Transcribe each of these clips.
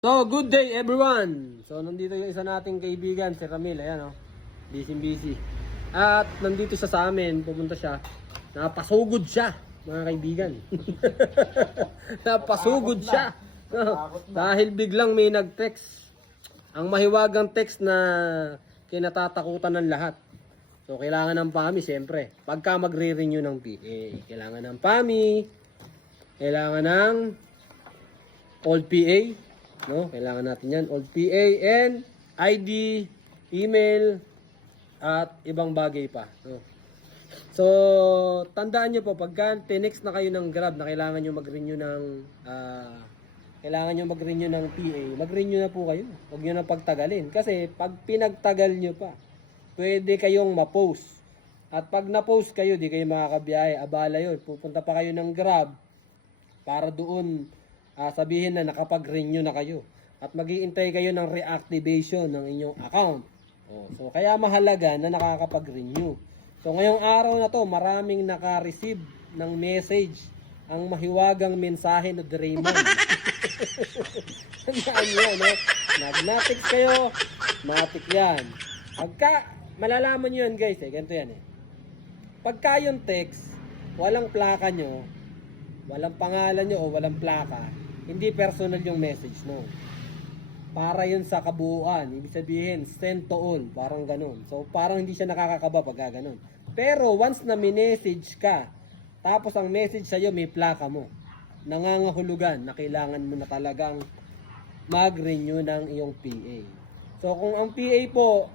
So, good day everyone! So, nandito yung isa nating kaibigan, si Ramil. Ayan, oh. Busy busy. At nandito siya sa amin, pupunta siya. Napasugod siya, mga kaibigan. Napasugod siya. Dahil biglang may nag-text. Ang mahiwagang text na kinatatakutan ng lahat. So, kailangan ng PAMI, siyempre. Pagka magre-renew ng PA, kailangan ng PAMI, kailangan ng old PA, no? Kailangan natin 'yan, old PA and ID, email at ibang bagay pa, no? So, tandaan nyo po, pagka tinext na kayo ng Grab na kailangan nyo mag-renew ng ah, kailangan nyo mag-renew ng PA, mag-renew na po kayo. Huwag nyo na pagtagalin. Kasi pag pinagtagal nyo pa, pwede kayong ma-post. At pag na-post kayo, di kayo makakabiyahe. Abala yun. Pupunta pa kayo ng Grab para doon ah, sabihin na nakapag-renew na kayo. At mag-iintay kayo ng reactivation ng inyong account. Oh, so kaya mahalaga na nakakapag-renew. So ngayong araw na to, maraming naka-receive ng message ang mahiwagang mensahe ni Draymond. Tandaan nyo, no? Nag-text kayo, matik yan. Pagka, malalaman nyo yan guys, eh, ganito yan eh. Pagka yung text, walang plaka nyo, walang pangalan nyo o walang plaka, hindi personal yung message no. Para yun sa kabuuan, ibig sabihin, send to all, parang ganun. So, parang hindi siya nakakakaba pag ganun. Pero, once na minessage ka, tapos ang message sa'yo may plaka mo, nangangahulugan na kailangan mo na talagang mag-renew ng iyong PA. So, kung ang PA po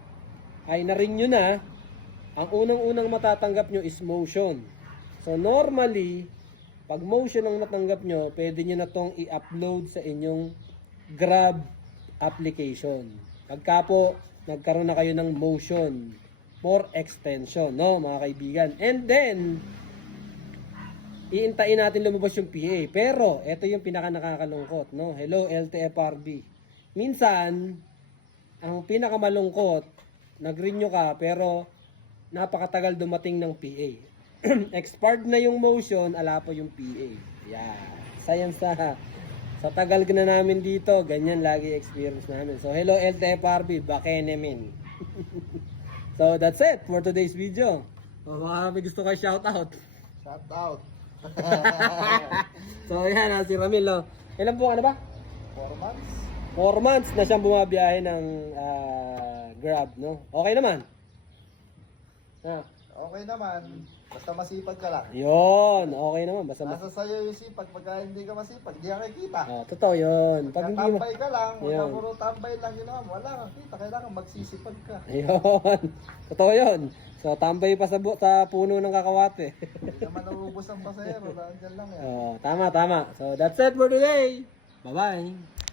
ay na-renew na, ang unang-unang matatanggap nyo is motion. So, normally, pag motion ang natanggap nyo, pwede nyo na tong i-upload sa inyong Grab application. Pagka po, nagkaroon na kayo ng motion for extension, no, mga kaibigan. And then, iintayin natin lumabas yung PA. Pero, ito yung pinaka nakakalungkot, no? Hello, LTFRB. Minsan, ang pinakamalungkot, nag-renew ka, pero napakatagal dumating ng PA. Expired na yung motion, ala po yung PA. Yeah. Sayang sa sa tagal na namin dito, ganyan lagi experience namin. So, hello LTFRB, Bakenemin. so, that's it for today's video. O, baka may gusto kayo shoutout. Shout out. so, yan, ah, si Ramil. Oh. Ilan po ano ba? 4 months. 4 months na siyang bumabiyahe ng ah, Grab, no? Okay naman. Ah, Okay naman. Basta masipag ka lang. yun, okay naman. Basta mas... Nasa sayo yung sipag. Pagka hindi ka masipag, hindi ka kikita. Oh, totoo yun. Pag hindi mo... tambay ka lang, wala Yun. puro tambay lang yun naman. Wala kang kita. Kailangan magsisipag ka. Ayun. Totoo yun. So, tambay pa sa, bu- sa puno ng kakawate. Hindi naman naubos ang pasahero. Nandiyan lang yan. oh, tama, tama. So, that's it for today. Bye-bye.